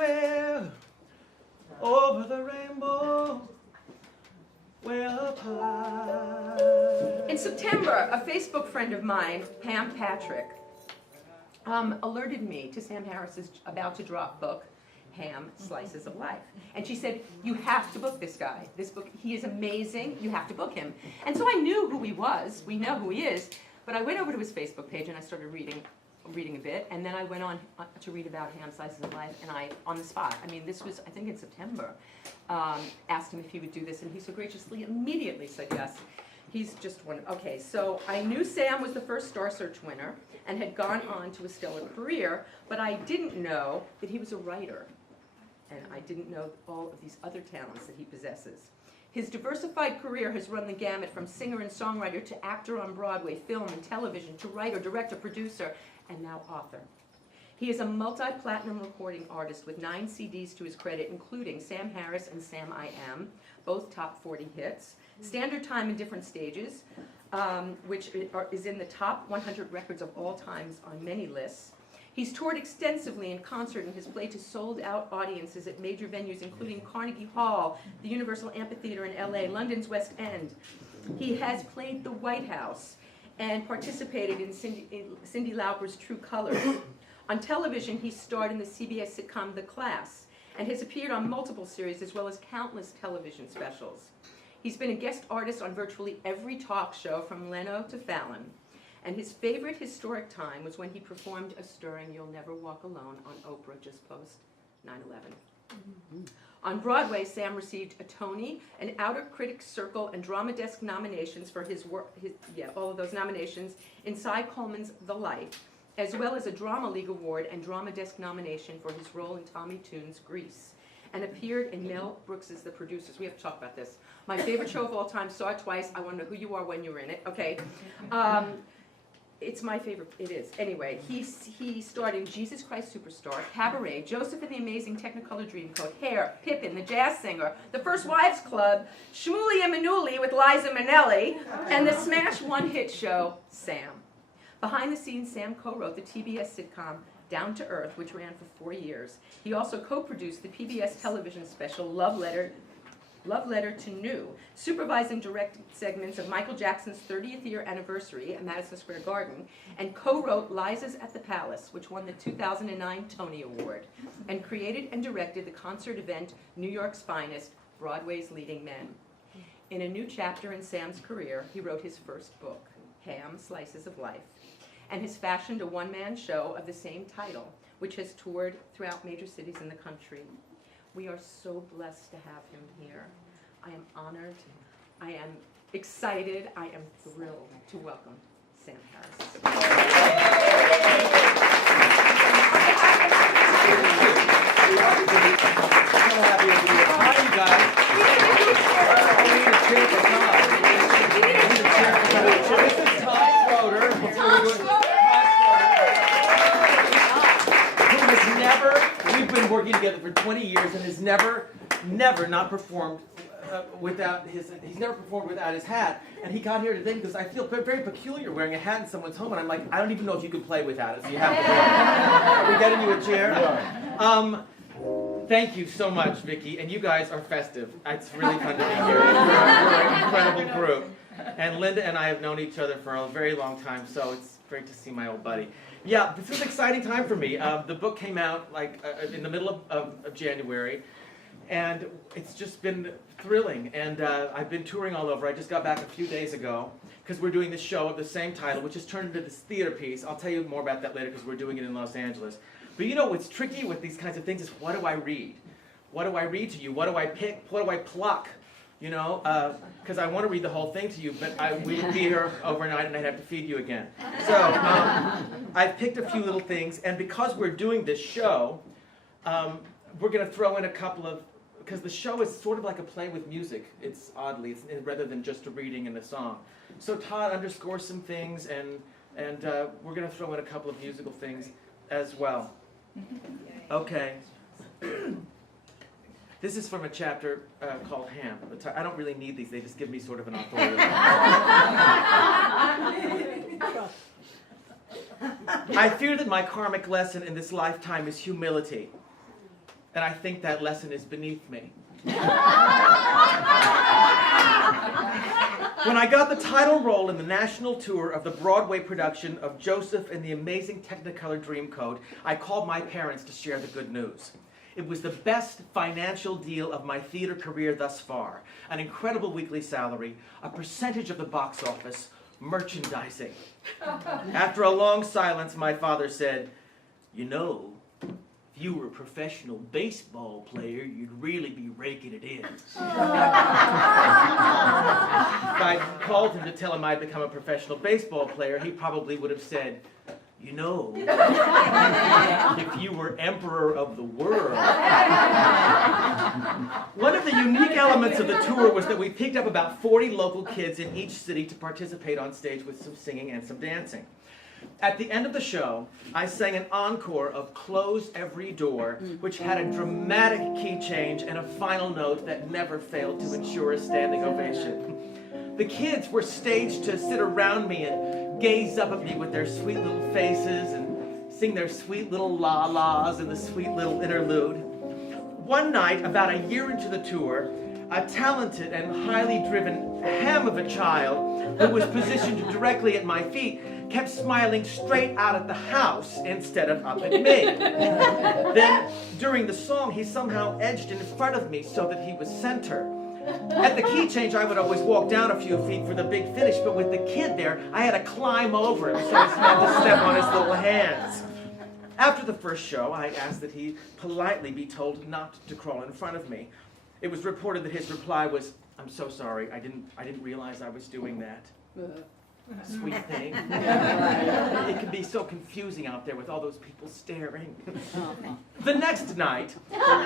swear over the rainbow way up high. In September, a Facebook friend of mine, Pam Patrick, alerted me to Sam Harris's about to drop book, Ham, Slices of Life. And she said, you have to book this guy. This book, he is amazing, you have to book him. And so I knew who he was, we know who he is, but I went over to his Facebook page and I started reading a bit, and then I went on to read about Ham, Slices of Life, and I, on the spot, I mean, this was, I think in September, asked him if he would do this, and he so graciously immediately said yes. He's just one. Okay, so I knew Sam was the first Star Search winner and had gone on to a stellar career, but I didn't know that he was a writer, and I didn't know all of these other talents that he possesses. His diversified career has run the gamut from singer and songwriter to actor on Broadway, film and television, to writer, director, producer, and now author. He is a multi-platinum recording artist with 9 CDs to his credit, including Sam Harris and Sam I Am, both top 40 hits, Standard Time in Different Stages, which is in the top 100 records of all times on many lists. He's toured extensively in concert and has played to sold-out audiences at major venues including Carnegie Hall, the Universal Amphitheater in LA, London's West End. He has played the White House and participated in Cyndi Lauper's True Colors. On television, he starred in the CBS sitcom The Class and has appeared on multiple series as well as countless television specials. He's been a guest artist on virtually every talk show from Leno to Fallon. And his favorite historic time was when he performed a stirring You'll Never Walk Alone on Oprah just post 9/11. On Broadway, Sam received a Tony, an Outer Critics Circle, and Drama Desk nominations for his work, all of those nominations in Cy Coleman's The Life, as well as a Drama League Award and Drama Desk nomination for his role in Tommy Tune's Grease, and appeared in Mel Brooks's The Producers. We have to talk about this. My favorite show of all time, saw it twice. I want to know who you are when you're in it, okay? It's my favorite, it is. Anyway, he starred in Jesus Christ Superstar, Cabaret, Joseph and the Amazing Technicolor Dreamcoat, Hair, Pippin, The Jazz Singer, The First Wives Club, Shmooly and Manooly with Liza Minnelli, and the smash one-hit show, Sam. Behind the scenes, Sam co-wrote the TBS sitcom Down to Earth, which ran for 4 years. He also co-produced the PBS television special Love Letter to New, supervising direct segments of Michael Jackson's 30th year anniversary at Madison Square Garden, and co-wrote Liza's at the Palace, which won the 2009 Tony Award, and created and directed the concert event New York's Finest, Broadway's Leading Men. In a new chapter in Sam's career, he wrote his first book, Ham, Slices of Life, and has fashioned a one-man show of the same title, which has toured throughout major cities in the country. We are so blessed to have him here. I am honored, I am excited, I am thrilled to welcome Sam Harris. Hi, you guys. This is Todd Schroeder. Who has never, we've been working together for 20 years and has never not performed without he's never performed without his hat. And he got here today because I feel very peculiar wearing a hat in someone's home, and I'm like, I don't even know if you can play without it, so you have to. Are we getting you a chair? Thank you so much, Vicki, and you guys are festive. It's really fun to be here. You're an incredible group. And Linda and I have known each other for a very long time, so it's great to see my old buddy. Yeah, this is an exciting time for me. The book came out in the middle of January, and it's just been thrilling. And I've been touring all over. I just got back a few days ago because we're doing this show of the same title, which has turned into this theater piece. I'll tell you more about that later because we're doing it in Los Angeles. But you know what's tricky with these kinds of things is, what do I read? What do I read to you? What do I pick? What do I pluck? You know, because I want to read the whole thing to you, but we'd be here overnight and I'd have to feed you again. So I've picked a few little things, and because we're doing this show, we're going to throw in a couple of, because the show is sort of like a play with music. It's rather than just a reading and a song. So Todd underscores some things, and we're going to throw in a couple of musical things as well. Okay. This is from a chapter called Ham. I don't really need these. They just give me sort of an authority. I fear that my karmic lesson in this lifetime is humility. and I think that lesson is beneath me. When I got the title role in the national tour of the Broadway production of Joseph and the Amazing Technicolor Dreamcoat, I called my parents to share the good news. It was the best financial deal of my theater career thus far. An incredible weekly salary, a percentage of the box office, merchandising. After a long silence, my father said, "You know, if you were a professional baseball player, you'd really be raking it in." If I'd called him to tell him I'd become a professional baseball player, he probably would have said, "You know, if you were emperor of the world." One of the unique elements of the tour was that we picked up about 40 local kids in each city to participate on stage with some singing and some dancing. At the end of the show, I sang an encore of Close Every Door, which had a dramatic key change and a final note that never failed to ensure a standing ovation. The kids were staged to sit around me and gaze up at me with their sweet little faces and sing their sweet little la-las in the sweet little interlude. One night, about a year into the tour, a talented and highly driven ham of a child who was positioned directly at my feet kept smiling straight out at the house instead of up at me. Then, during the song, he somehow edged in front of me so that he was center. At the key change, I would always walk down a few feet for the big finish, but with the kid there, I had to climb over him, so I had to step on his little hands. After the first show, I asked that he politely be told not to crawl in front of me. It was reported that his reply was, "I'm so sorry, I didn't realize I was doing that." Sweet thing. It can be so confusing out there with all those people staring. The next night,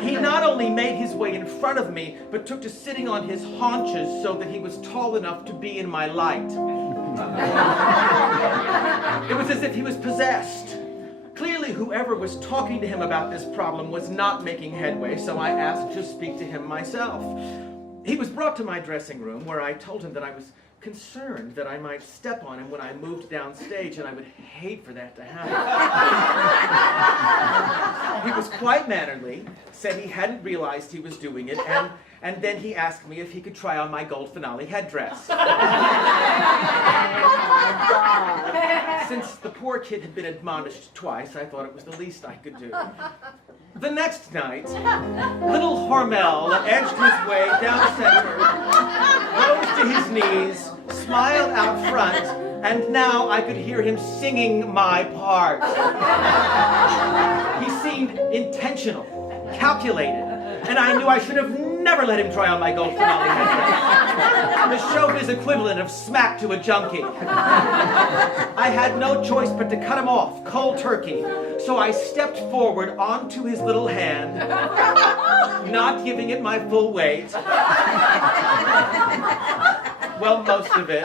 he not only made his way in front of me, but took to sitting on his haunches so that he was tall enough to be in my light. It was as if he was possessed. Clearly, whoever was talking to him about this problem was not making headway, so I asked to speak to him myself. He was brought to my dressing room, where I told him that I was concerned that I might step on him when I moved downstage, and I would hate for that to happen. He was quite mannerly, said he hadn't realized he was doing it, and then he asked me if he could try on my gold finale headdress. Since the poor kid had been admonished twice, I thought it was the least I could do. The next night, little Hormel edged his way down center, rose to his knees, smiled out front, and now I could hear him singing my part. He seemed intentional, calculated, and I knew I should have never let him try on my gold finale headdress. The showbiz equivalent of smack to a junkie. I had no choice but to cut him off, cold turkey. So I stepped forward onto his little hand, not giving it my full weight. Well, most of it.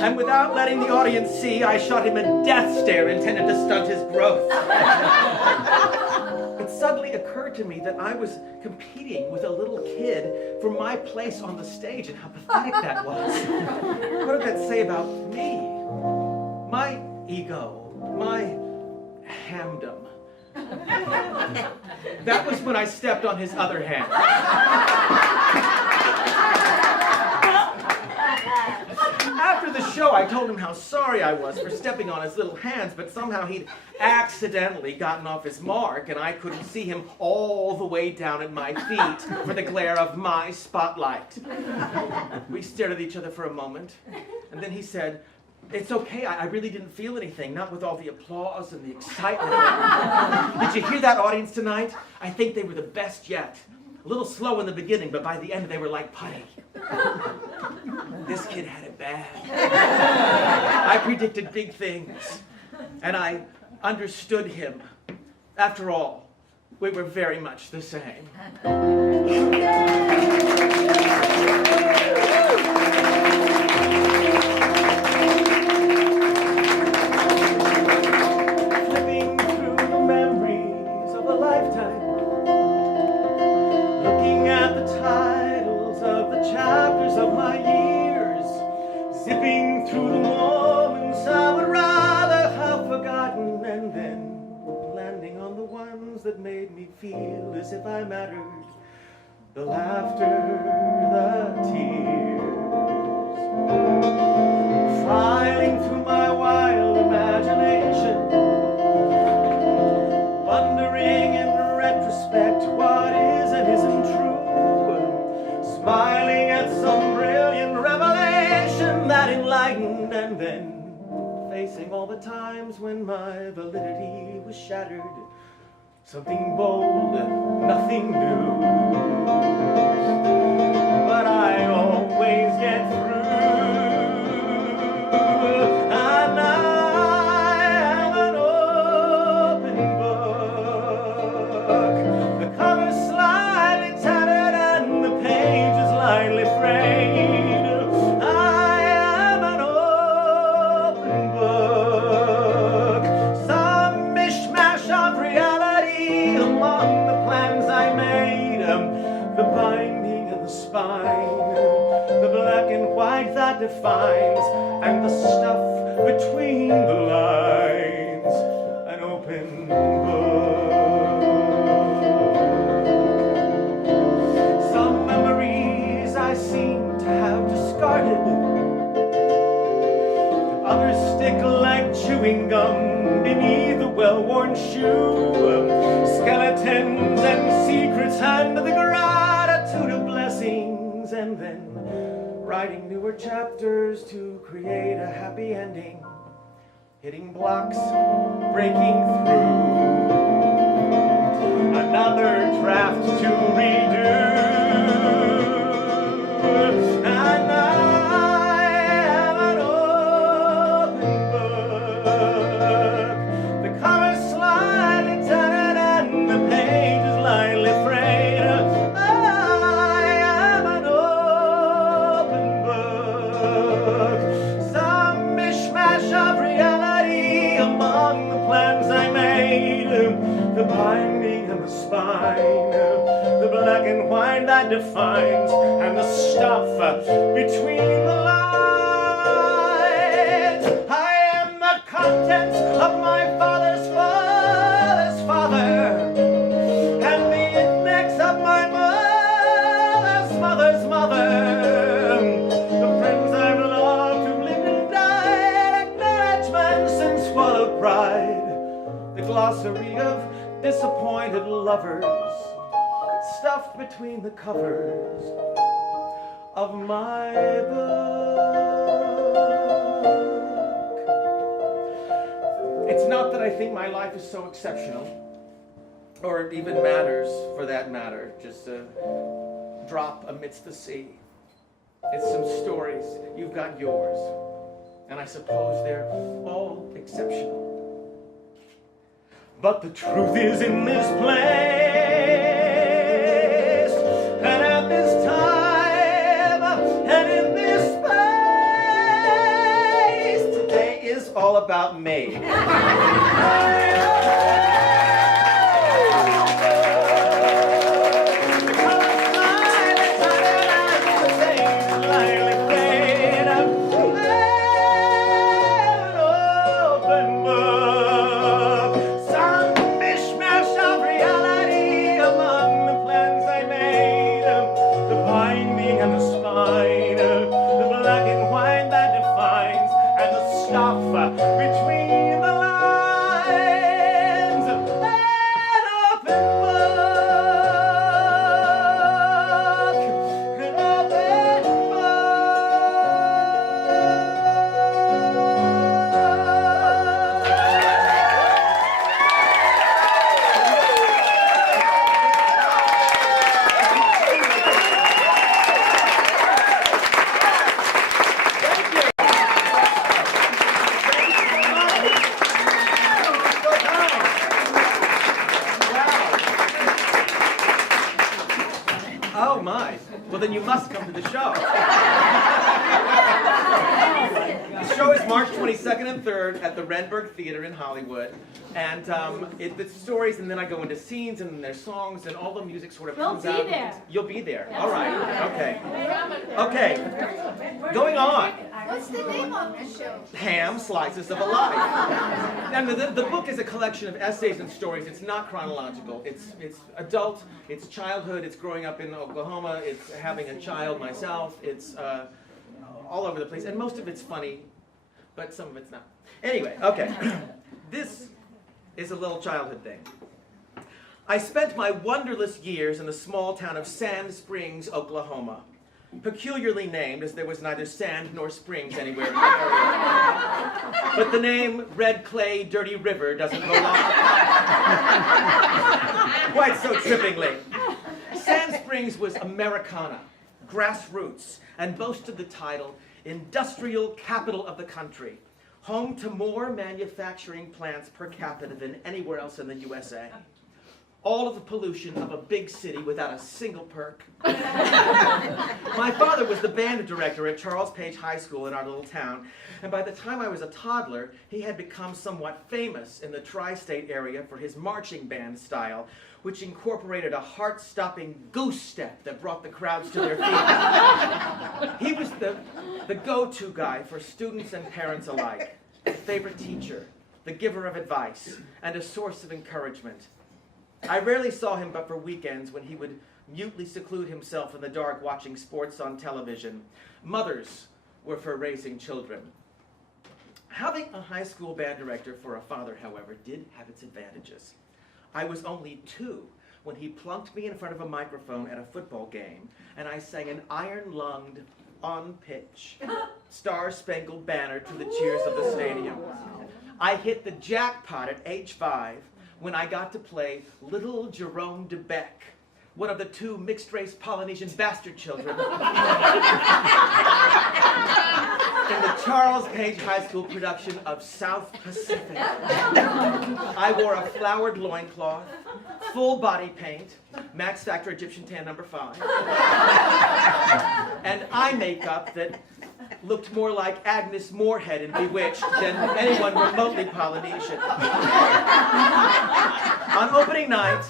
And without letting the audience see, I shot him a death stare intended to stunt his growth. It suddenly occurred to me that I was competing with a little kid for my place on the stage, and how pathetic that was. What did that say about me? My ego, my hamdom. That was when I stepped on his other hand. After the show, I told him how sorry I was for stepping on his little hands, but somehow he'd accidentally gotten off his mark, and I couldn't see him all the way down at my feet for the glare of my spotlight. We stared at each other for a moment, and then he said, "It's okay, I really didn't feel anything, not with all the applause and the excitement. Did you hear that audience tonight? I think they were the best yet. A little slow in the beginning, but by the end they were like putty." This kid had it bad. I predicted big things, and I understood him. After all, we were very much the same. Flipping through the memories of a lifetime, looking at the titles of the chapters of my years, zipping through the moments I would rather have forgotten, and then landing on on the ones that made me feel as if I mattered. The laughter, the tears, filing through my wild imagination, wondering in retrospect what is and isn't true, smiling at some brilliant revelation that enlightened, and then facing all the times when my validity was shattered. Something bold, nothing new, but I always get through. And I am an open book. The cover's slightly tattered and the page is lightly frayed. I am an open book. Some mishmash of reality among the plans I made, the binding and the spine, the black and white that defines, and the stuff between the lines, an open book. Some memories I seem to have discarded, others stick like chewing gum beneath a well-worn shoe. Skeletons and secrets and the gratitude of blessings, and then writing newer chapters to create a happy ending, hitting blocks, breaking through, another draft to redo. And I am an open book. The cover's slightly tattered and the page is lightly frayed. I am an open book. Some mishmash of reality among the plans I made. The binding and the spine, the black and white that defines, and the stuff between the lines. I am the contents of my father's father's father, and the index of my mother's mother's mother. The friends I've loved who've lived and died, acknowledgements and swallowed pride. The glossary of disappointed lovers, stuffed between the covers of my book. It's not that I think my life is so exceptional, or it even matters for that matter, just a drop amidst the sea. It's some stories, you've got yours, and I suppose they're all exceptional. But the truth is in this place, and at this time, and in this space, today is all about me. Between the lines, an open book, an open Oh my, well then you must come to the show. The show is March 22nd and 3rd at the Renberg Theater in Hollywood. And it's stories, and then I go into scenes, and then there's songs, and all the music sort of comes out. You'll be there. You'll be there. All right. Okay. Okay. Going on. What's the name of the show? Ham, Slices of a Life. And the book is a collection of essays and stories. It's not chronological. It's adult, it's childhood, it's growing up in Oklahoma, it's having a child myself, it's all over the place. And most of it's funny, but some of it's not. Anyway, okay. This is a little childhood thing. I spent my wonderless years in the small town of Sand Springs, Oklahoma. Peculiarly named, as there was neither sand nor springs anywhere in the area. But the name Red Clay Dirty River doesn't go along quite so trippingly. Sand Springs was Americana, grassroots, and boasted the title Industrial Capital of the Country, home to more manufacturing plants per capita than anywhere else in the USA. All of the pollution of a big city without a single perk. My father was the band director at Charles Page High School in our little town, and by the time I was a toddler, he had become somewhat famous in the tri-state area for his marching band style, which incorporated a heart-stopping goose step that brought the crowds to their feet. He was the go-to guy for students and parents alike, a favorite teacher, the giver of advice, and a source of encouragement. I rarely saw him but for weekends when he would mutely seclude himself in the dark watching sports on television. Mothers were for raising children. Having a high school band director for a father, however, did have its advantages. I was only 2 when he plunked me in front of a microphone at a football game, and I sang an iron-lunged, on-pitch, Star-Spangled Banner to the cheers of the stadium. I hit the jackpot at age 5 when I got to play Little Jerome DeBeck, one of the 2 mixed-race Polynesian bastard children in the Charles Page High School production of South Pacific. I wore a flowered loincloth, full body paint, Max Factor Egyptian Tan number 5, and eye makeup that looked more like Agnes Moorehead in Bewitched than anyone remotely Polynesian. On opening night,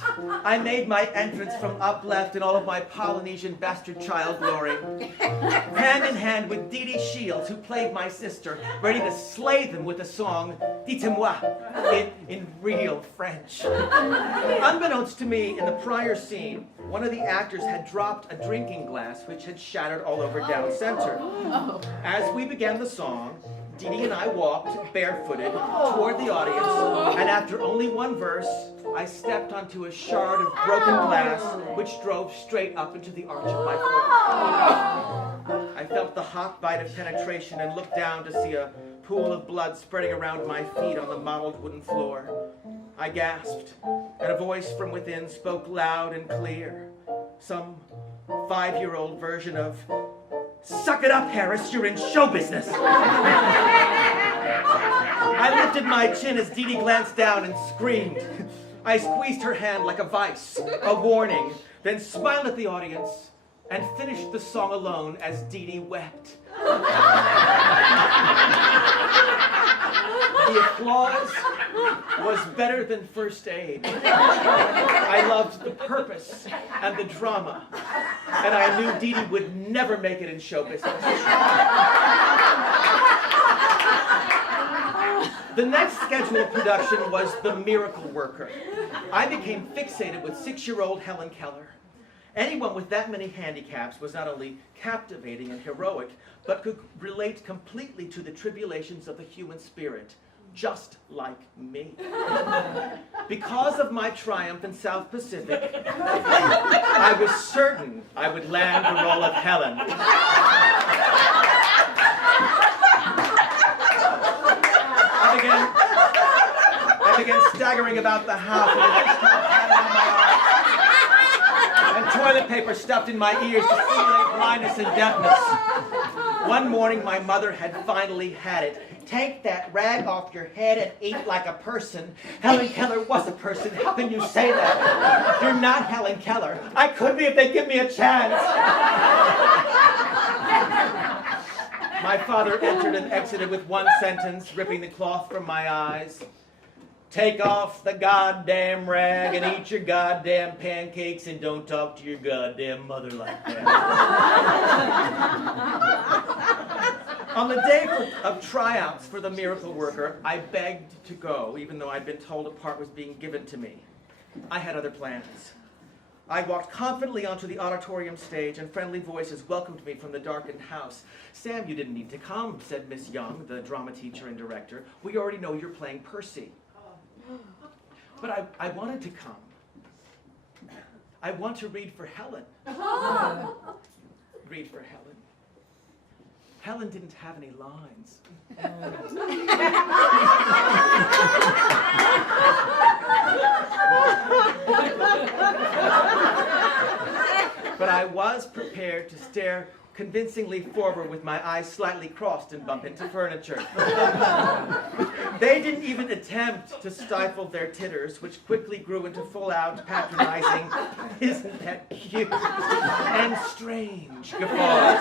I made my entrance from up left in all of my Polynesian bastard child glory, hand in hand with Dee Dee Shields, who played my sister, ready to slay them with the song Dites-moi in real French. Unbeknownst to me, in the prior scene, one of the actors had dropped a drinking glass which had shattered all over down center. As we began the song, Dee Dee and I walked barefooted toward the audience, and after only one verse, I stepped onto a shard of broken glass which drove straight up into the arch of my foot. I felt the hot bite of penetration and looked down to see a pool of blood spreading around my feet on the mottled wooden floor. I gasped, and a voice from within spoke loud and clear, some 5-year-old version of, "Suck it up, Harris, you're in show business." I lifted my chin as Dee Dee glanced down and screamed. I squeezed her hand like a vice, a warning, then smiled at the audience and finished the song alone as Dee Dee wept. The applause was better than first aid. I loved the purpose and the drama, and I knew Dee Dee would never make it in show business. The next scheduled production was The Miracle Worker. I became fixated with 6-year-old Helen Keller. Anyone with that many handicaps was not only captivating and heroic, but could relate completely to the tribulations of the human spirit, just like me. Because of my triumph in South Pacific, I was certain I would land the role of Helen. I began staggering about the house with a discount hat on my arm and toilet paper stuffed in my ears to simulate blindness and deafness. One morning, my mother had finally had it. "Take that rag off your head and eat like a person." Helen Keller was a person. How can you say that? You're not Helen Keller. I could be if they give me a chance. My father entered and exited with one sentence, ripping the cloth from my eyes. Take off the goddamn rag and eat your goddamn pancakes and don't talk to your goddamn mother like that. On the day of tryouts for the Miracle Worker, I begged to go, even though I'd been told a part was being given to me. I had other plans. I walked confidently onto the auditorium stage, and friendly voices welcomed me from the darkened house. Sam, you didn't need to come, said Miss Young, the drama teacher and director. We already know you're playing Percy. But I wanted to come. I want to read for Helen. Read for Helen. Helen didn't have any lines. But I was prepared to stare convincingly forward with my eyes slightly crossed and bump into furniture. They didn't even attempt to stifle their titters, which quickly grew into full-out, patronizing, isn't that cute, and strange guffaws.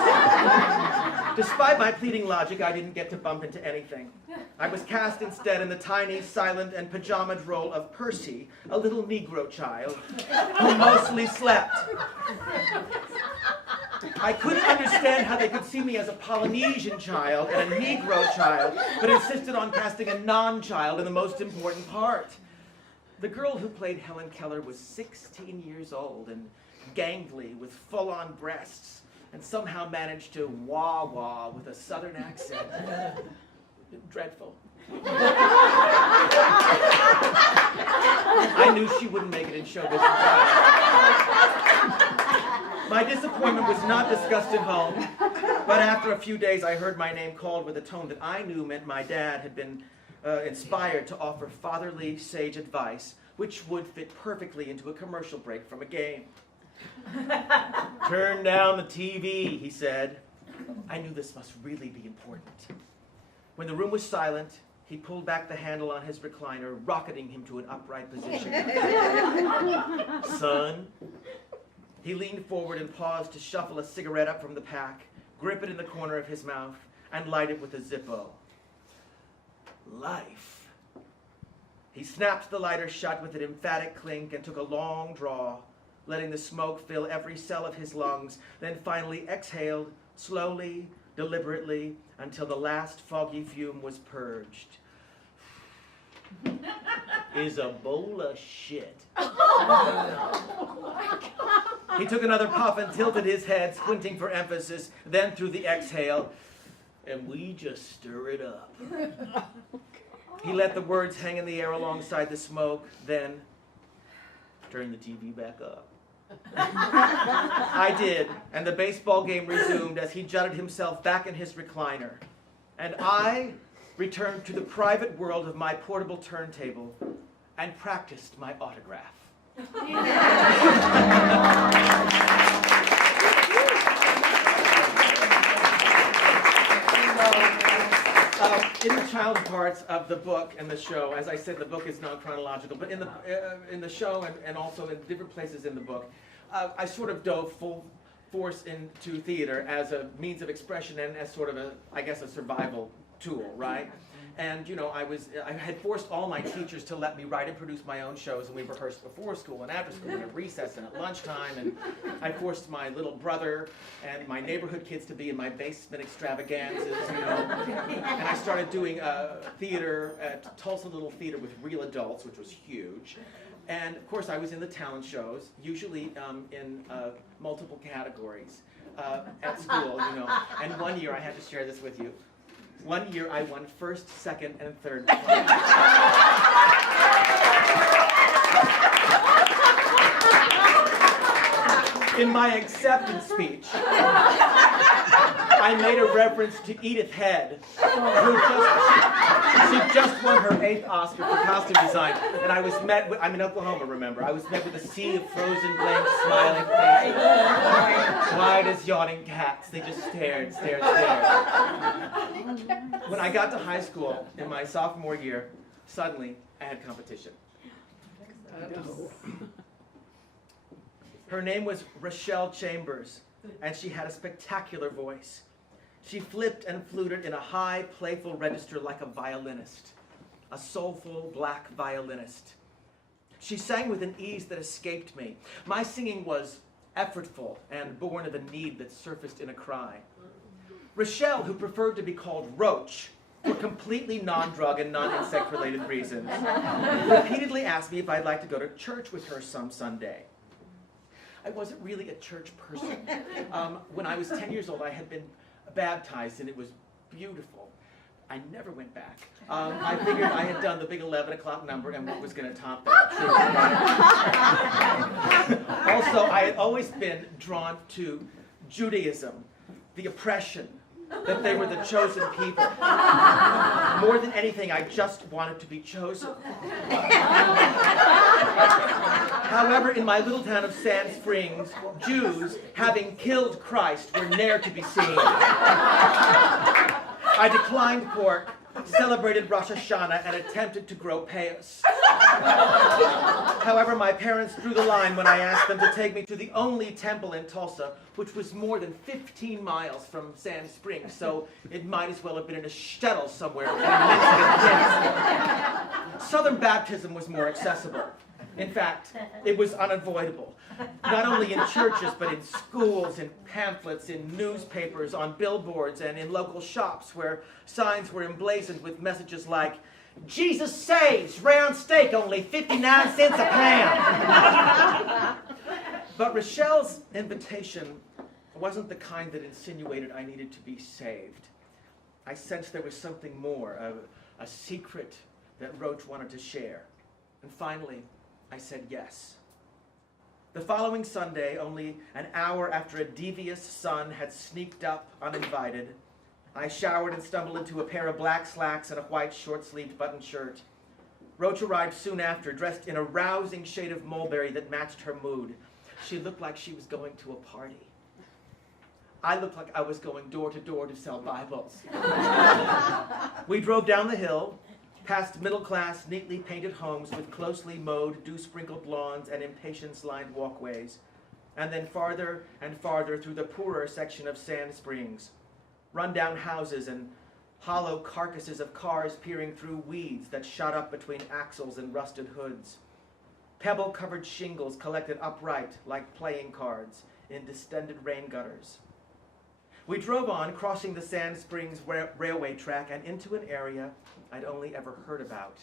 Despite my pleading logic, I didn't get to bump into anything. I was cast instead in the tiny, silent, and pajamaed role of Percy, a little Negro child, who mostly slept. I couldn't understand how they could see me as a Polynesian child and a Negro child, but insisted on casting a non-child in the most important part. The girl who played Helen Keller was 16 years old and gangly with full-on breasts, and somehow managed to wah-wah with a southern accent. Dreadful. I knew she wouldn't make it in show business. My disappointment was not discussed at home, but after a few days I heard my name called with a tone that I knew meant my dad had been inspired to offer fatherly, sage advice, which would fit perfectly into a commercial break from a game. Turn down the TV, he said. I knew this must really be important. When the room was silent, he pulled back the handle on his recliner, rocketing him to an upright position. Son. He leaned forward and paused to shuffle a cigarette up from the pack, grip it in the corner of his mouth, and light it with a Zippo. Life. He snapped the lighter shut with an emphatic clink and took a long draw, letting the smoke fill every cell of his lungs, then finally exhaled, slowly, deliberately, until the last foggy fume was purged. Is a bowl of shit. He took another puff and tilted his head, squinting for emphasis, then through the exhale, and we just stir it up. He let the words hang in the air alongside the smoke, then turned the TV back up. I did, and the baseball game resumed as he jutted himself back in his recliner. And I returned to the private world of my portable turntable and practiced my autograph. In the child parts of the book and the show, as I said, the book is non-chronological, but in the show and also in different places in the book, I sort of dove full force into theater as a means of expression and as sort of a survival tool, right? And I had forced all my teachers to let me write and produce my own shows, and we rehearsed before school and after school and at recess and at lunchtime, and I forced my little brother and my neighborhood kids to be in my basement extravaganzas, and I started doing theater at Tulsa Little Theater with real adults, which was huge. And of course I was in the talent shows, usually in multiple categories at school, and one year I had to share this with you. One year I won first, second, and third place. In my acceptance speech, I made a reference to Edith Head, who she just won her 8th Oscar for costume design, and I was met with, I'm in Oklahoma, remember, I was met with a sea of frozen, blank, smiling faces, wide as yawning cats. They just stared. When I got to high school in my sophomore year, suddenly I had competition. Her name was Rochelle Chambers, and she had a spectacular voice. She flipped and fluted in a high, playful register like a violinist, a soulful black violinist. She sang with an ease that escaped me. My singing was effortful and born of a need that surfaced in a cry. Rochelle, who preferred to be called Roach for completely non-drug and non-insect-related reasons, repeatedly asked me if I'd like to go to church with her some Sunday. I wasn't really a church person. When I was 10 years old, I had been baptized, and it was beautiful. I never went back. I figured I had done the big 11 o'clock number, and what was going to top that? Also, I had always been drawn to Judaism, the oppression, that they were the chosen people. More than anything, I just wanted to be chosen. However, in my little town of Sand Springs, Jews, having killed Christ, were ne'er to be seen. I declined pork, celebrated Rosh Hashanah, and attempted to grow payas. However, my parents drew the line when I asked them to take me to the only temple in Tulsa, which was more than 15 miles from Sand Springs, so it might as well have been in a shtetl somewhere. Southern baptism was more accessible. In fact, it was unavoidable. Not only in churches, but in schools, in pamphlets, in newspapers, on billboards, and in local shops where signs were emblazoned with messages like, "Jesus saves, round steak, only 59 cents a pound." But Rochelle's invitation wasn't the kind that insinuated I needed to be saved. I sensed there was something more, a secret that Roach wanted to share. And finally, I said yes. The following Sunday, only an hour after a devious son had sneaked up uninvited, I showered and stumbled into a pair of black slacks and a white short-sleeved button shirt. Roach arrived soon after, dressed in a rousing shade of mulberry that matched her mood. She looked like she was going to a party. I looked like I was going door to door to sell Bibles. We drove down the hill, past middle-class, neatly painted homes with closely mowed, dew-sprinkled lawns and impatience-lined walkways, and then farther and farther through the poorer section of Sand Springs. Run-down houses and hollow carcasses of cars peering through weeds that shot up between axles and rusted hoods. Pebble-covered shingles collected upright like playing cards in distended rain gutters. We drove on, crossing the Sand Springs railway track and into an area I'd only ever heard about.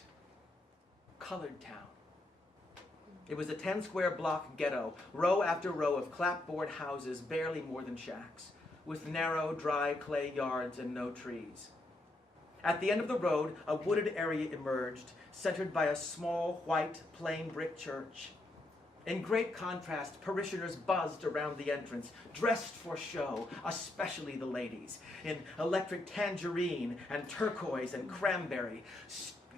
Colored Town. It was a 10-square block ghetto, row after row of clapboard houses, barely more than shacks, with narrow, dry clay yards and no trees. At the end of the road, a wooded area emerged, centered by a small, white, plain brick church. In great contrast, parishioners buzzed around the entrance, dressed for show, especially the ladies, in electric tangerine and turquoise and cranberry,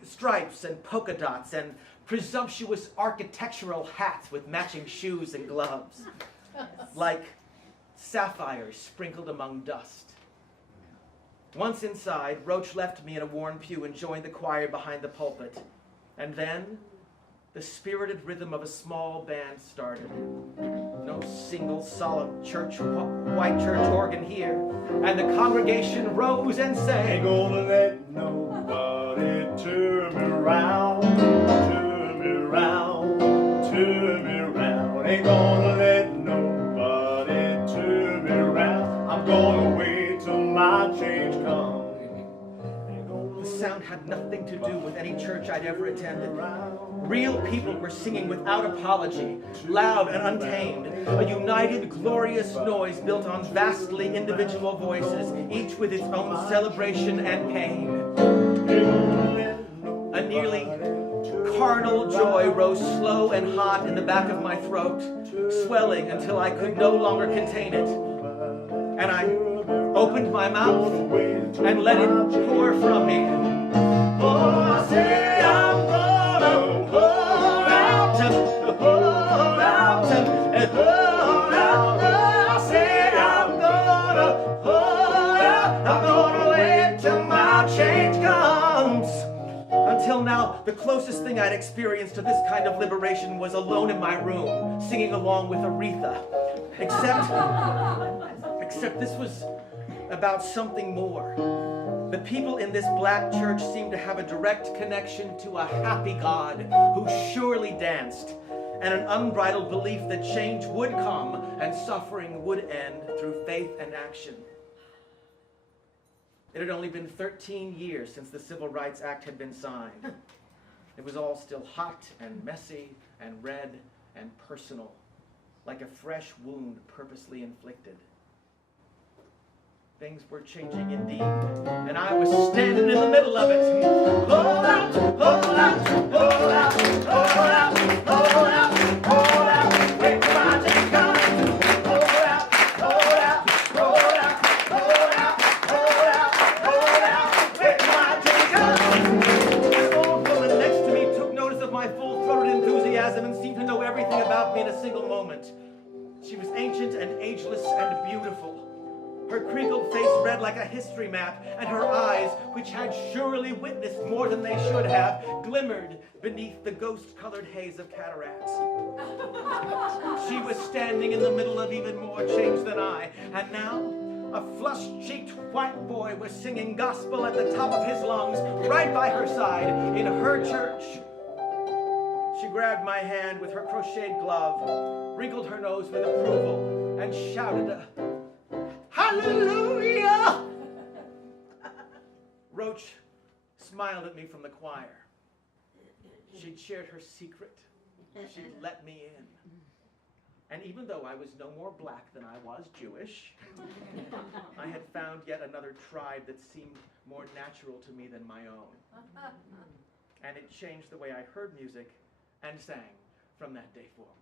stripes and polka dots and presumptuous architectural hats with matching shoes and gloves, like sapphires sprinkled among dust. Once inside, Roach left me in a worn pew and joined the choir behind the pulpit. And then the spirited rhythm of a small band started. No single solemn white church organ here. And the congregation rose and sang. Ain't gonna let nobody turn me round, turn me round, turn me round. Ain't gonna let nobody turn me round. I'm gonna wait till my change comes. The sound had nothing to do with any church I'd ever attended. Real people were singing without apology, loud and untamed, a united, glorious noise built on vastly individual voices, each with its own celebration and pain. A nearly carnal joy rose slow and hot in the back of my throat, swelling until I could no longer contain it. And I opened my mouth and let it pour from me. Oh, I say I'm gonna pour out, pour out, and pour out. I say I'm gonna pour out. I'm gonna wait till my change comes. Until now, the closest thing I'd experienced to this kind of liberation was alone in my room, singing along with Aretha. Except this was about something more. The people in this black church seemed to have a direct connection to a happy God who surely danced, and an unbridled belief that change would come and suffering would end through faith and action. It had only been 13 years since the Civil Rights Act had been signed. It was all still hot and messy and red and personal, like a fresh wound purposely inflicted. Things were changing indeed, and I was standing in the middle of it. Hold out, hold out, hold out, hold out, hold out, hold out, wait for my day to come. Hold out, hold out, hold out, hold out, hold out, hold out, wait for my day to come. An old woman next to me took notice of my full-throated enthusiasm and seemed to know everything about me in a single moment. She was ancient and ageless and beautiful. Her crinkled face read like a history map, and her eyes, which had surely witnessed more than they should have, glimmered beneath the ghost-colored haze of cataracts. She was standing in the middle of even more change than I, and now a flush-cheeked white boy was singing gospel at the top of his lungs right by her side in her church. She grabbed my hand with her crocheted glove, wrinkled her nose with approval, and shouted, "Hallelujah!" Roach smiled at me from the choir. She'd shared her secret. She'd let me in. And even though I was no more black than I was Jewish, I had found yet another tribe that seemed more natural to me than my own. And it changed the way I heard music and sang from that day forward.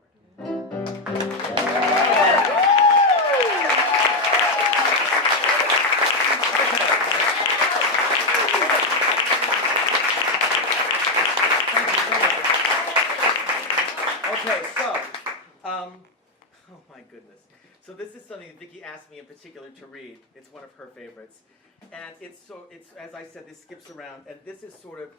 Okay, so, oh my goodness. So this is something that Vicki asked me in particular to read. It's one of her favorites. And it's, as I said, this skips around, and this is sort of,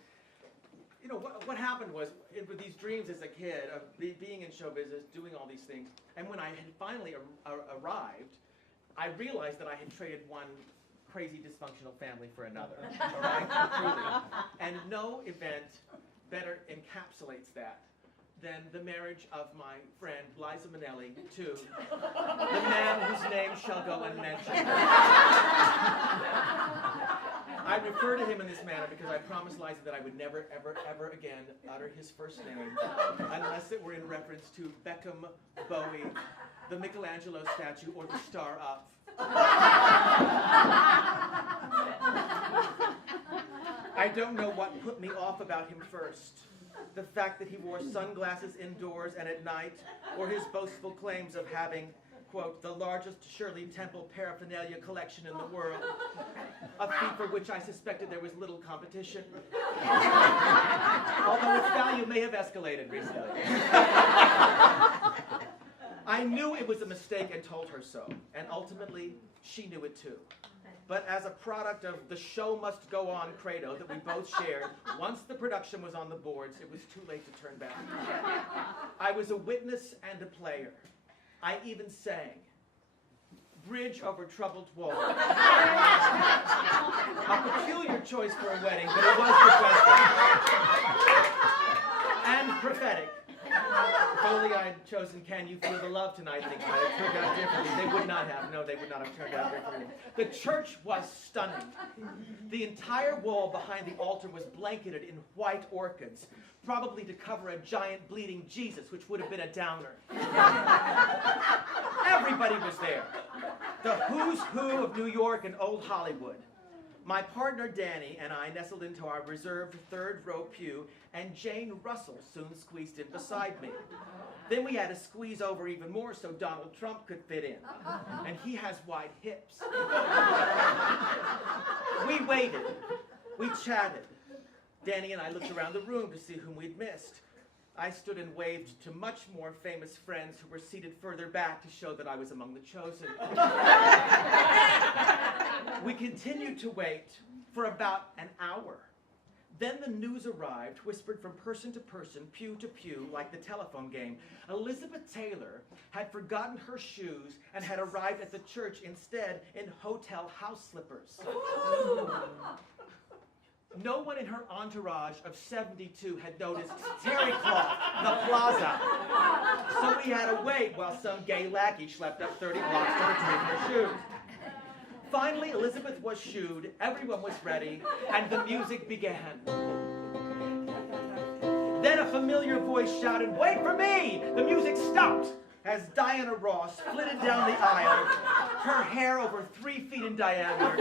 you know, what happened was, with these dreams as a kid, of being in show business, doing all these things, and when I had finally arrived, I realized that I had traded one crazy dysfunctional family for another, all right? Truly. And no event better encapsulates that than the marriage of my friend Liza Minnelli to the man whose name shall go unmentioned. I refer to him in this manner because I promised Liza that I would never, ever, ever again utter his first name unless it were in reference to Beckham, Bowie, the Michelangelo statue, or the Star Up. I don't know what put me off about him first. The fact that he wore sunglasses indoors and at night, or his boastful claims of having, quote, the largest Shirley Temple paraphernalia collection in the world, a feat for which I suspected there was little competition, although its value may have escalated recently. I knew it was a mistake and told her so, and ultimately, she knew it too. But as a product of the show must go on credo that we both shared, once the production was on the boards, it was too late to turn back. I was a witness and a player. I even sang Bridge Over Troubled Water. A peculiar choice for a wedding, but it was requested. And prophetic. If only I had chosen Can You Feel the Love Tonight, things might have turned out differently. They would not have. No, they would not have turned out differently. The church was stunning. The entire wall behind the altar was blanketed in white orchids, probably to cover a giant bleeding Jesus, which would have been a downer. Everybody was there. The who's who of New York and old Hollywood. My partner Danny and I nestled into our reserved third-row pew, and Jane Russell soon squeezed in beside me. Then we had to squeeze over even more so Donald Trump could fit in, and he has wide hips. We waited. We chatted. Danny and I looked around the room to see whom we'd missed. I stood and waved to much more famous friends who were seated further back to show that I was among the chosen. We continued to wait for about an hour. Then the news arrived, whispered from person to person, pew to pew, like the telephone game. Elizabeth Taylor had forgotten her shoes and had arrived at the church instead in hotel house slippers. No one in her entourage of 72 had noticed terry cloth, the plaza. So we had to wait while some gay lackey schlepped up 30 blocks to retrieve her shoes. Finally, Elizabeth was shooed, everyone was ready, and the music began. Then a familiar voice shouted, "Wait for me!" The music stopped as Diana Ross flitted down the aisle, her hair over 3 feet in diameter,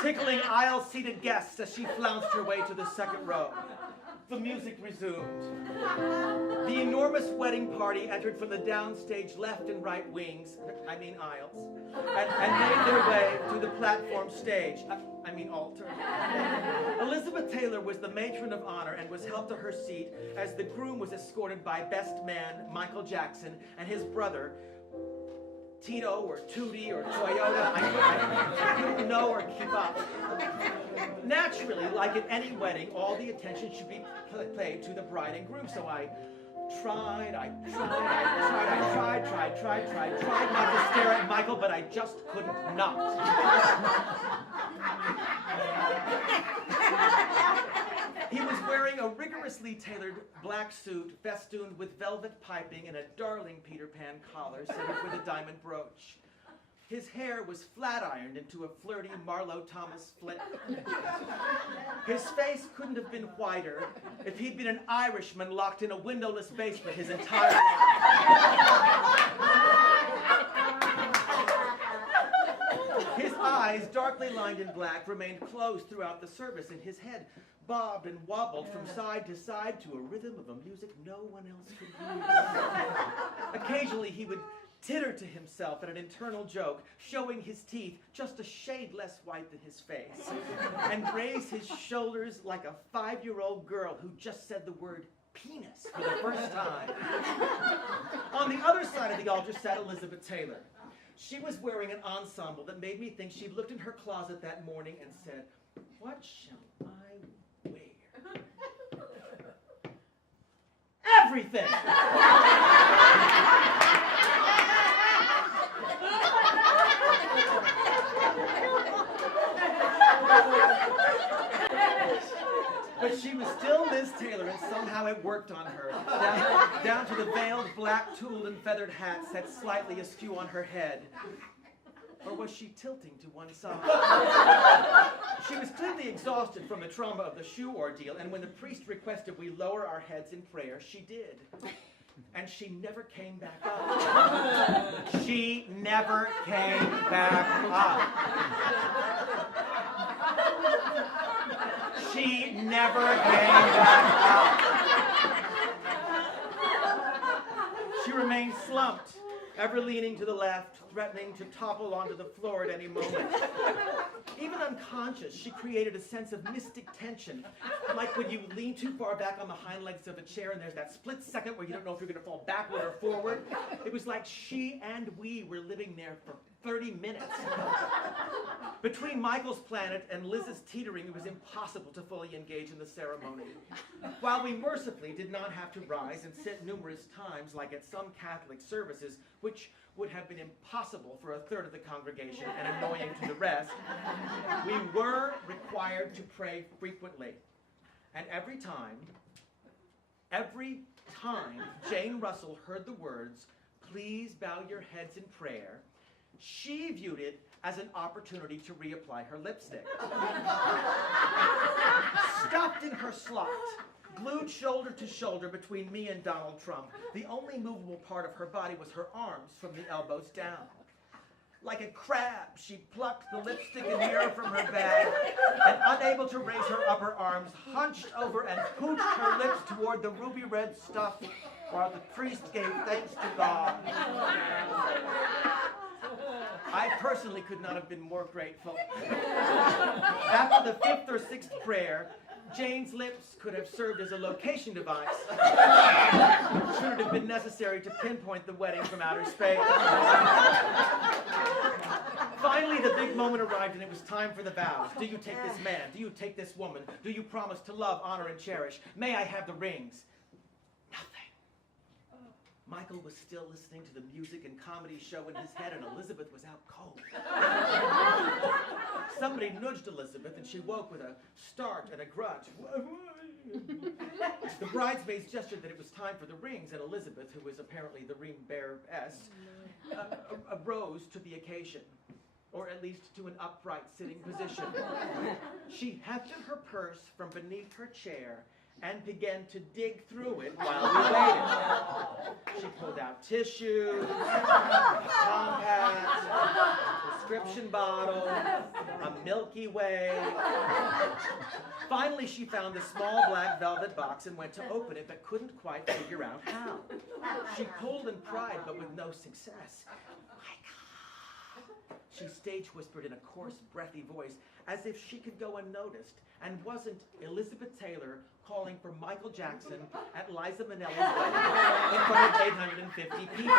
tickling aisle-seated guests as she flounced her way to the second row. The music resumed. The enormous wedding party entered from the downstage left and right wings, aisles, and made their way to the platform stage, altar. Elizabeth Taylor was the matron of honor and was helped to her seat as the groom was escorted by best man Michael Jackson and his brother, Tito or Tootie or Toyota. I couldn't know or keep up. Naturally, like at any wedding, all the attention should be paid to the bride and groom, so I tried not to stare at Michael, but I just couldn't not. He was wearing a rigorously tailored black suit festooned with velvet piping and a darling Peter Pan collar centered with a diamond brooch. His hair was flat-ironed into a flirty Marlowe Thomas flip. His face couldn't have been whiter if he'd been an Irishman locked in a windowless basement his entire life. His eyes, darkly lined in black, remained closed throughout the service, and his head bobbed and wobbled from side to side to a rhythm of a music no one else could hear. Occasionally he would titter to himself at an internal joke, showing his teeth just a shade less white than his face, and raise his shoulders like a 5-year-old girl who just said the word penis for the first time. On the other side of the altar sat Elizabeth Taylor. She was wearing an ensemble that made me think she'd looked in her closet that morning and said, "What shall I wear?" Everything! But she was still Liz Taylor, and somehow it worked on her, down to the veiled black tooled and feathered hat set slightly askew on her head. Or was she tilting to one side? She was clearly exhausted from the trauma of the shoe ordeal, and when the priest requested we lower our heads in prayer, she did. And she never came back up. She never came back up. She never came back up. She remained slumped, ever leaning to the left, threatening to topple onto the floor at any moment. Even unconscious, she created a sense of mystic tension, like when you lean too far back on the hind legs of a chair and there's that split second where you don't know if you're going to fall backward or forward. It was like she and we were living there for 30 minutes. Between Michael's planet and Liz's teetering, it was impossible to fully engage in the ceremony. While we mercifully did not have to rise and sit numerous times like at some Catholic services, which would have been impossible for a third of the congregation and annoying to the rest, we were required to pray frequently. And every time Jane Russell heard the words, "Please bow your heads in prayer," she viewed it as an opportunity to reapply her lipstick. Stuffed in her slot, glued shoulder to shoulder between me and Donald Trump, the only movable part of her body was her arms from the elbows down. Like a crab, she plucked the lipstick and hair from her bag, and unable to raise her upper arms, hunched over and pooched her lips toward the ruby red stuff while the priest gave thanks to God. I personally could not have been more grateful. After the 5th or 6th prayer, Jane's lips could have served as a location device, should it have been necessary to pinpoint the wedding from outer space. Finally, the big moment arrived, and it was time for the vows. Do you take this man? Do you take this woman? Do you promise to love, honor, and cherish? May I have the rings? Nothing. Michael was still listening to the music and comedy show in his head, and Elizabeth was out cold. Somebody nudged Elizabeth, and she woke with a start and a grunt. The bridesmaids gestured that it was time for the rings, and Elizabeth, who was apparently the ring bearess, arose to the occasion, or at least to an upright sitting position. She hefted her purse from beneath her chair and began to dig through it while we waited. She pulled out tissues, compacts, prescription bottle, a Milky Way. Finally, she found a small black velvet box and went to open it, but couldn't quite figure out how. She pulled and pried, but with no success. She stage whispered in a coarse, breathy voice, as if she could go unnoticed, and wasn't Elizabeth Taylor calling for Michael Jackson at Liza Minnelli's wedding in front of 850 people.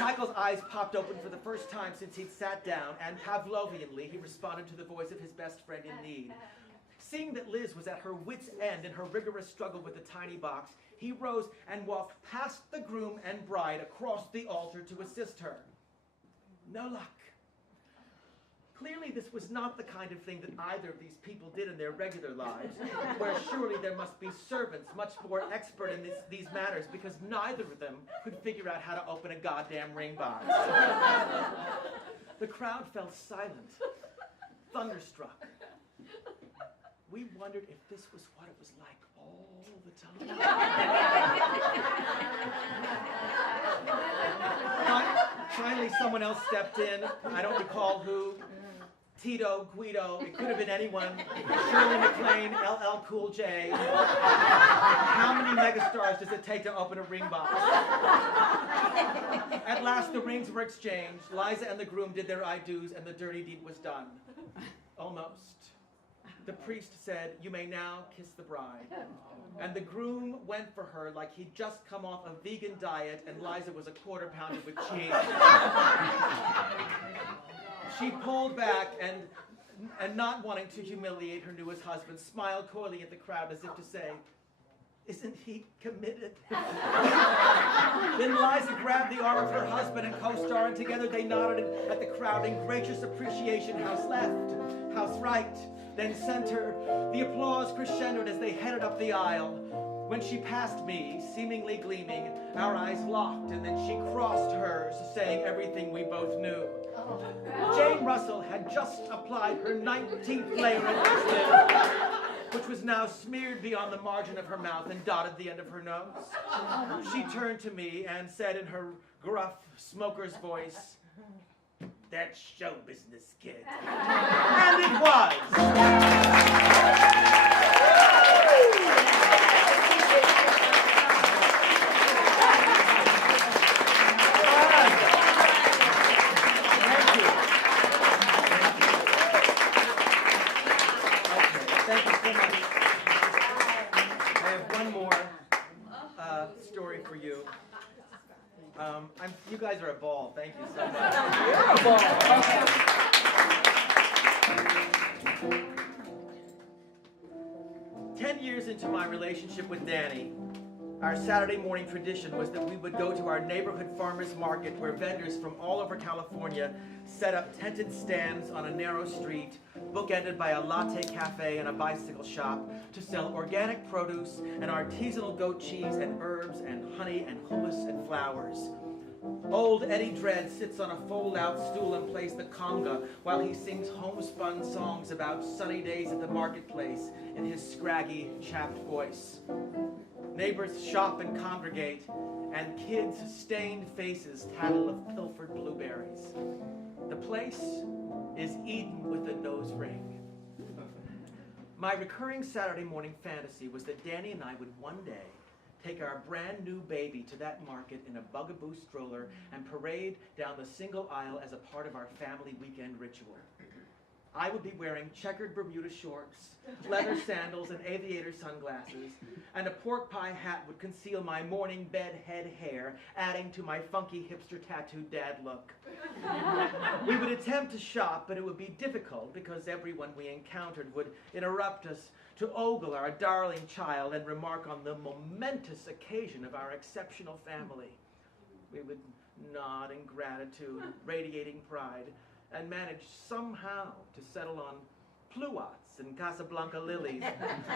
Michael's eyes popped open for the first time since he'd sat down, and Pavlovianly he responded to the voice of his best friend in need. Seeing that Liz was at her wit's end in her rigorous struggle with the tiny box, he rose and walked past the groom and bride across the altar to assist her. No luck. Clearly, this was not the kind of thing that either of these people did in their regular lives, where surely there must be servants much more expert in these matters, because neither of them could figure out how to open a goddamn ring box. The crowd fell silent, thunderstruck. We wondered if this was what it was like all the time. Finally, someone else stepped in. I don't recall who. Tito, Guido, it could have been anyone. Shirley MacLaine, LL Cool J. How many megastars does it take to open a ring box? At last, the rings were exchanged. Liza and the groom did their I-do's, and the dirty deed was done. Almost. The priest said, "You may now kiss the bride." And the groom went for her like he'd just come off a vegan diet, and Liza was a quarter pounder with cheese. She pulled back and not wanting to humiliate her newest husband, smiled coyly at the crowd as if to say, "Isn't he committed?" Then Liza grabbed the arm of her husband and co-star, and together they nodded at the crowd in gracious appreciation. House left, house right, then center. The applause crescendoed as they headed up the aisle. When she passed me, seemingly gleaming, our eyes locked, and then she crossed hers, saying everything we both knew. Jane Russell had just applied her 19th layer of lipstick, which was now smeared beyond the margin of her mouth and dotted the end of her nose. She turned to me and said in her gruff smoker's voice, "That's show business, kid." And it was. You guys are a ball. Thank you so much. You're a ball. 10 years into my relationship with Danny, our Saturday morning tradition was that we would go to our neighborhood farmers market where vendors from all over California set up tented stands on a narrow street, bookended by a latte cafe and a bicycle shop, to sell organic produce and artisanal goat cheese and herbs and honey and hummus and flowers. Old Eddie Dredd sits on a fold-out stool and plays the conga while he sings homespun songs about sunny days at the marketplace in his scraggy, chapped voice. Neighbors shop and congregate, and kids' stained faces tattle of pilfered blueberries. The place is Eden with a nose ring. My recurring Saturday morning fantasy was that Danny and I would one day take our brand new baby to that market in a bugaboo stroller and parade down the single aisle as a part of our family weekend ritual. I would be wearing checkered Bermuda shorts, leather sandals, and aviator sunglasses, and a pork pie hat would conceal my morning bed head hair, adding to my funky hipster tattooed dad look. We would attempt to shop, but it would be difficult because everyone we encountered would interrupt us to ogle our darling child and remark on the momentous occasion of our exceptional family. We would nod in gratitude, radiating pride, and managed somehow to settle on pluots and Casablanca lilies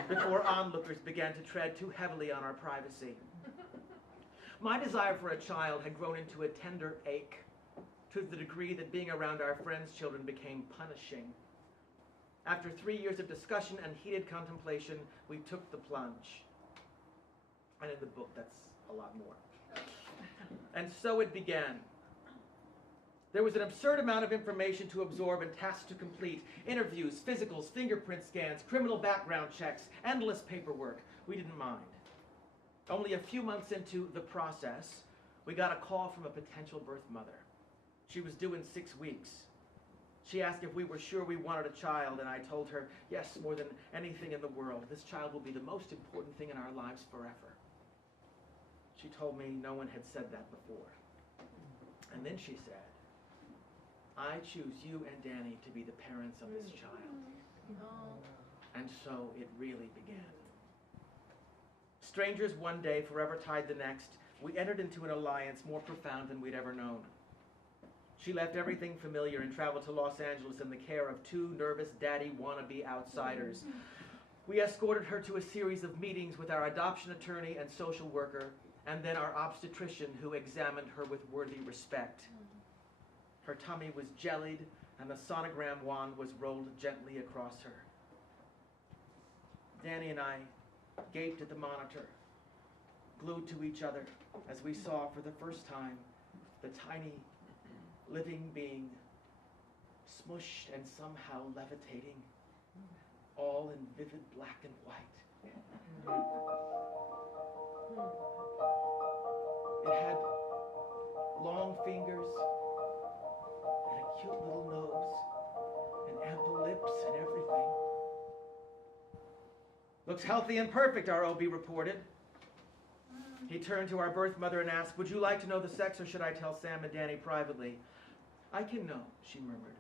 before onlookers began to tread too heavily on our privacy. My desire for a child had grown into a tender ache, to the degree that being around our friends' children became punishing. After 3 years of discussion and heated contemplation, we took the plunge. And in the book, that's a lot more. And so it began. There was an absurd amount of information to absorb and tasks to complete. Interviews, physicals, fingerprint scans, criminal background checks, endless paperwork. We didn't mind. Only a few months into the process, we got a call from a potential birth mother. She was due in 6 weeks. She asked if we were sure we wanted a child, and I told her, yes, more than anything in the world, this child will be the most important thing in our lives forever. She told me no one had said that before. And then she said, I choose you and Danny to be the parents of this child. And so it really began. Strangers one day, forever tied the next, we entered into an alliance more profound than we'd ever known. She left everything familiar and traveled to Los Angeles in the care of 2 nervous daddy wannabe outsiders. We escorted her to a series of meetings with our adoption attorney and social worker, and then our obstetrician who examined her with worthy respect. Her tummy was jellied, and the sonogram wand was rolled gently across her. Danny and I gaped at the monitor, glued to each other, as we saw for the first time the tiny living being, smushed and somehow levitating, all in vivid black and white. It had long fingers, and a cute little nose, and ample lips and everything. Looks healthy and perfect, our OB reported. He turned to our birth mother and asked, would you like to know the sex, or should I tell Sam and Danny privately? I can know, she murmured.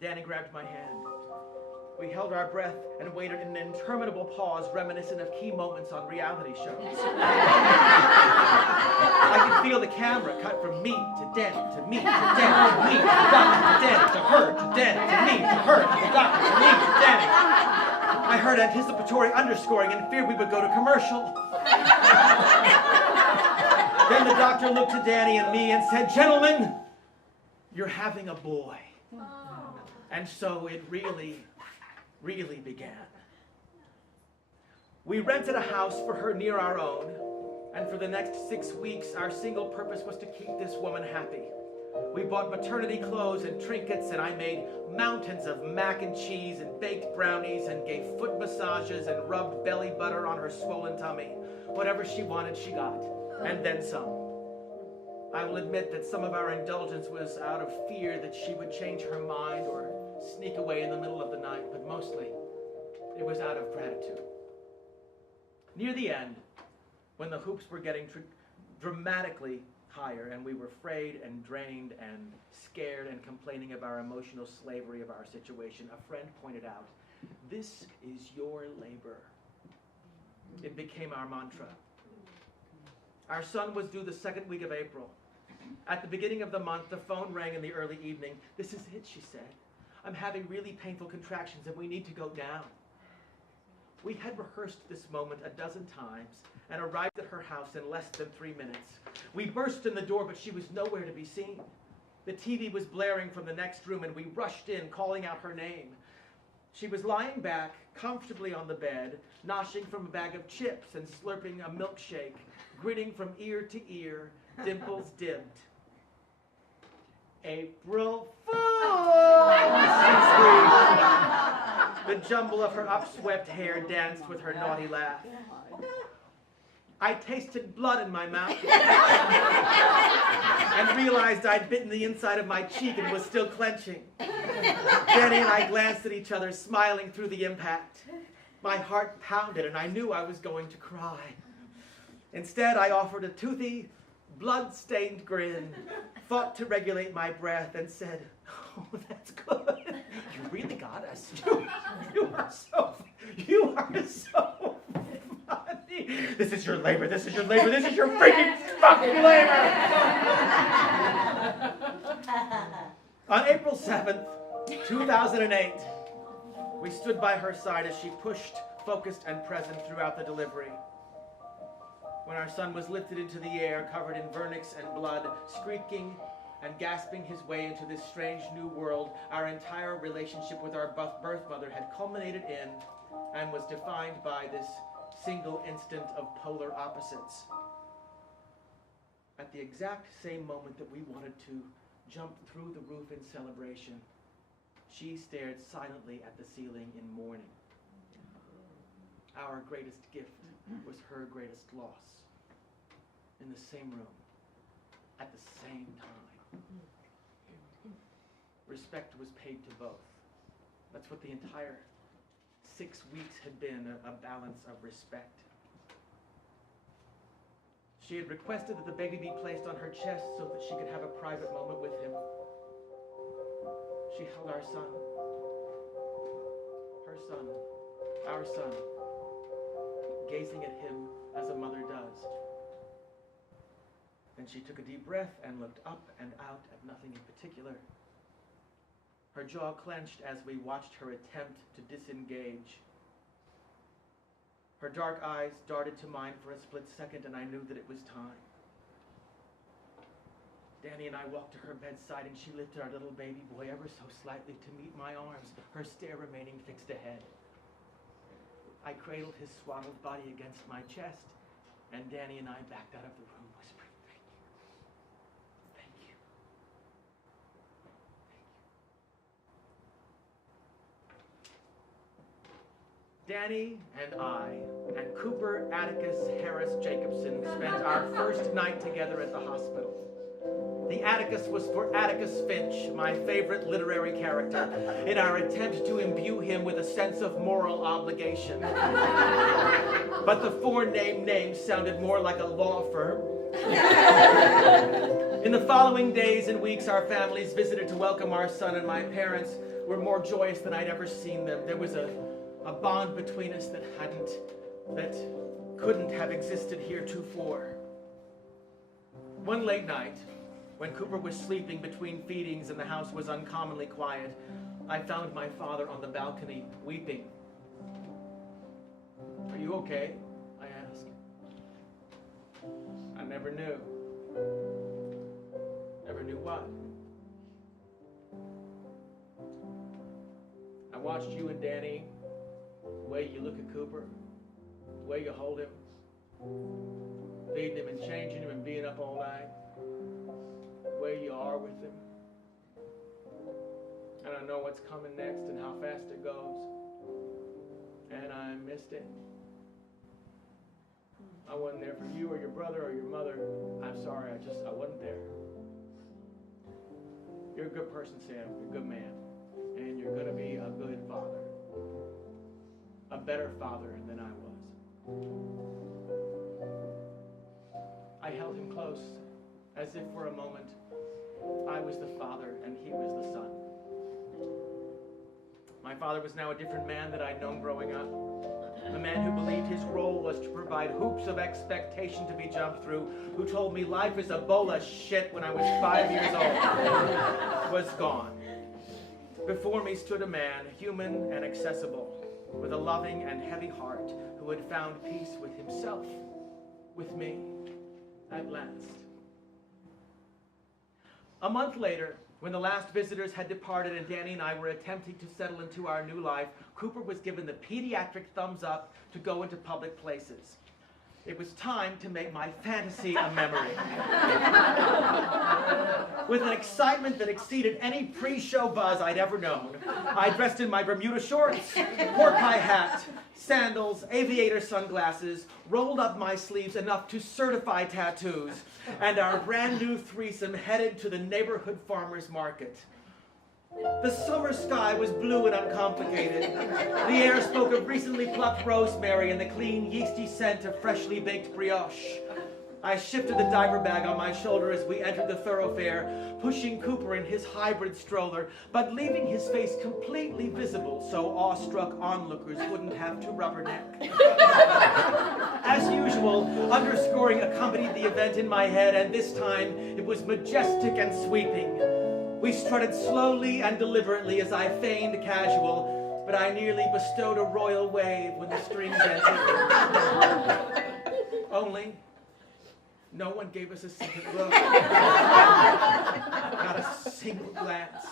Danny grabbed my hand. We held our breath and waited in an interminable pause reminiscent of key moments on reality shows. I could feel the camera cut from me to Danny, to me, to Danny, to me, to the doctor, to Danny, to her, to Danny, to me, to her, to the doctor, to me, to Danny. I heard anticipatory underscoring and feared we would go to commercial. Then the doctor looked to Danny and me and said, gentlemen, you're having a boy. And so it really began. We rented a house for her near our own, and for the next 6 weeks, our single purpose was to keep this woman happy. We bought maternity clothes and trinkets, and I made mountains of mac and cheese and baked brownies and gave foot massages and rubbed belly butter on her swollen tummy. Whatever she wanted, she got, and then some. I will admit that some of our indulgence was out of fear that she would change her mind or sneak away in the middle of the night, but mostly it was out of gratitude. Near the end, when the hoops were getting dramatically higher and we were frayed and drained and scared and complaining of our emotional slavery of our situation, a friend pointed out, this is your labor. It became our mantra. Our son was due the 2nd week of April. At the beginning of the month, the phone rang in the early evening. This is it, she said. I'm having really painful contractions and we need to go down. We had rehearsed this moment a dozen times and arrived at her house in less than 3 minutes. We burst in the door, but she was nowhere to be seen. The TV was blaring from the next room and we rushed in, calling out her name. She was lying back comfortably on the bed, noshing from a bag of chips and slurping a milkshake, grinning from ear to ear, dimples dipped. April Fool! She squeaked. The jumble of her upswept hair danced with her naughty laugh. I tasted blood in my mouth and realized I'd bitten the inside of my cheek and was still clenching. Danny and I glanced at each other, smiling through the impact. My heart pounded and I knew I was going to cry. Instead, I offered a toothy, blood-stained grin, fought to regulate my breath, and said, "Oh, that's good. You really got us. You are so funny. This is your labor. This is your labor. This is your freaking fucking labor." On April 7th, 2008, we stood by her side as she pushed, focused, and present throughout the delivery. When our son was lifted into the air, covered in vernix and blood, squeaking and gasping his way into this strange new world, our entire relationship with our birth mother had culminated in and was defined by this single instant of polar opposites. At the exact same moment that we wanted to jump through the roof in celebration, she stared silently at the ceiling in mourning. Our greatest gift was her greatest loss. In the same room, at the same time. Respect was paid to both. That's what the entire 6 weeks had been, a balance of respect. She had requested that the baby be placed on her chest so that she could have a private moment with him. She held our son, her son, our son, gazing at him as a mother does. Then she took a deep breath and looked up and out at nothing in particular. Her jaw clenched as we watched her attempt to disengage. Her dark eyes darted to mine for a split second, and I knew that it was time. Danny and I walked to her bedside, and she lifted our little baby boy ever so slightly to meet my arms, her stare remaining fixed ahead. I cradled his swaddled body against my chest, and Danny and I backed out of the room, whispering, "Thank you. Thank you. Danny and I and Cooper Atticus Harris Jacobson spent our first night together at the hospital. The Atticus was for Atticus Finch, my favorite literary character, in our attempt to imbue him with a sense of moral obligation. But the four-name name sounded more like a law firm. In the following days and weeks, our families visited to welcome our son, and my parents were more joyous than I'd ever seen them. There was a bond between us that couldn't have existed heretofore. One late night, when Cooper was sleeping between feedings and the house was uncommonly quiet, I found my father on the balcony, weeping. "Are you okay?" I asked. "I never knew." "Never knew what?" "I watched you and Danny, the way you look at Cooper, the way you hold him, feeding him and changing him and being up all night, the way you are with him. And I know what's coming next and how fast it goes. And I missed it. I wasn't there for you or your brother or your mother. I'm sorry, I wasn't there. You're a good person, Sam. You're a good man. And you're going to be a good father. A better father than I was." I held him close, as if for a moment I was the father and he was the son. My father was now a different man than I'd known growing up. A man who believed his role was to provide hoops of expectation to be jumped through, who told me life is a bowl of shit when I was 5 years old, was gone. Before me stood a man, human and accessible, with a loving and heavy heart, who had found peace with himself, with me, at last. A month later, when the last visitors had departed and Danny and I were attempting to settle into our new life, Cooper was given the pediatric thumbs up to go into public places. It was time to make my fantasy a memory. With an excitement that exceeded any pre-show buzz I'd ever known, I dressed in my Bermuda shorts, pork pie hat, sandals, aviator sunglasses, rolled up my sleeves enough to certify tattoos, and our brand new threesome headed to the neighborhood farmer's market. The summer sky was blue and uncomplicated. The air spoke of recently plucked rosemary and the clean, yeasty scent of freshly baked brioche. I shifted the diaper bag on my shoulder as we entered the thoroughfare, pushing Cooper in his hybrid stroller, but leaving his face completely visible so awestruck onlookers wouldn't have to rubberneck. As usual, underscoring accompanied the event in my head, and this time it was majestic and sweeping. We strutted slowly and deliberately as I feigned casual, but I nearly bestowed a royal wave when the strings ended. Only, no one gave us a second look. Not a single glance.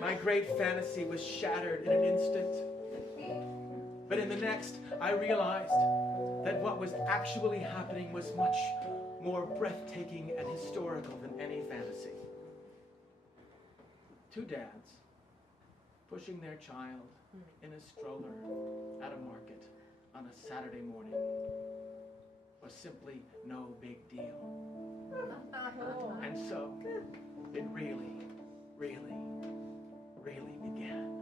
My great fantasy was shattered in an instant. But in the next, I realized that what was actually happening was much more breathtaking and historical than any fantasy. Two dads pushing their child in a stroller at a market on a Saturday morning was simply no big deal. And so it really, really, really began.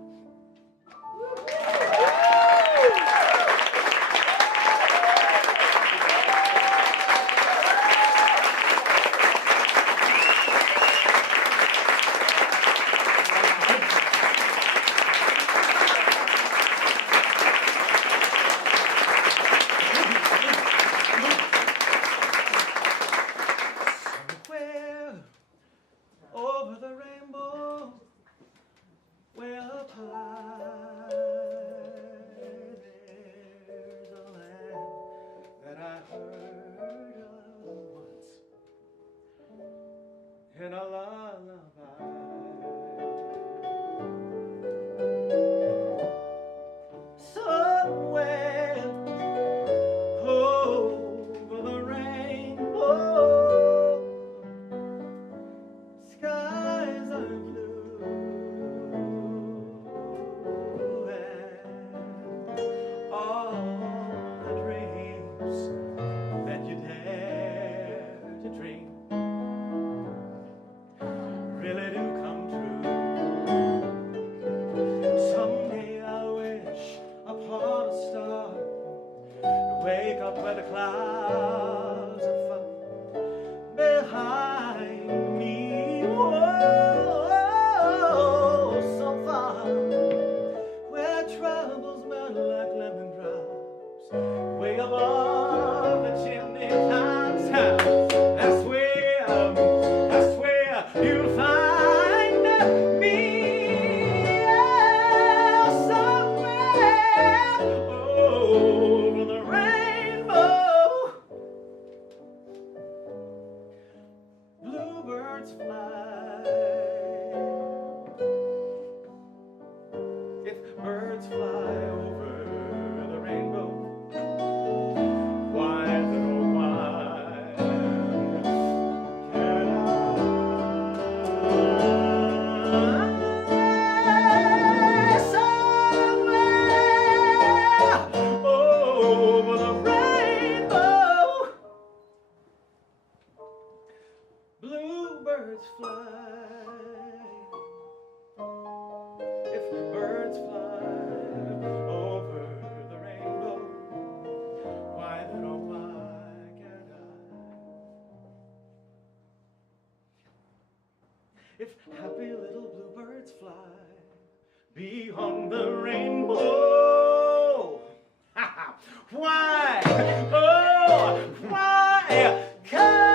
If happy little bluebirds fly beyond the rainbow, why, oh, why can't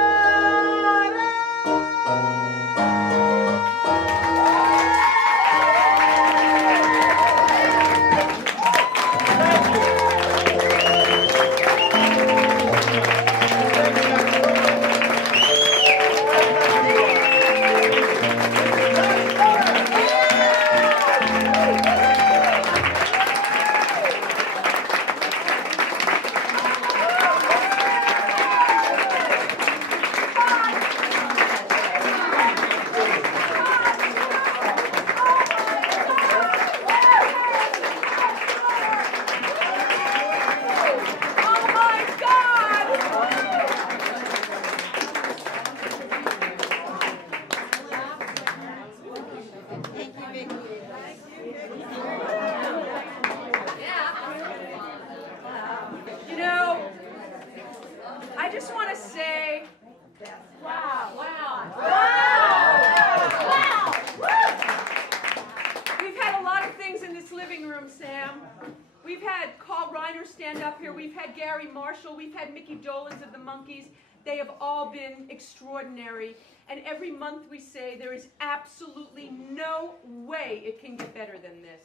headliners stand up here. We've had Gary Marshall, we've had Mickey Dolenz of the Monkees. They have all been extraordinary. And every month we say there is absolutely no way it can get better than this.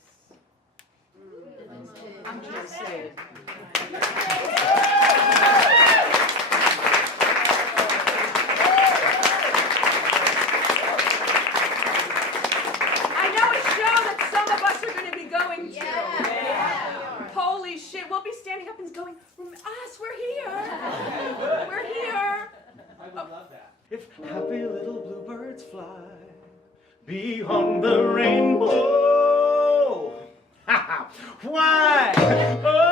I'm just saying. I know a show that some of us are going to be going to. Holy shit, we'll be standing up and going, us, we're here. We're here. I would love that. If happy little bluebirds fly beyond the rainbow. Why? Oh,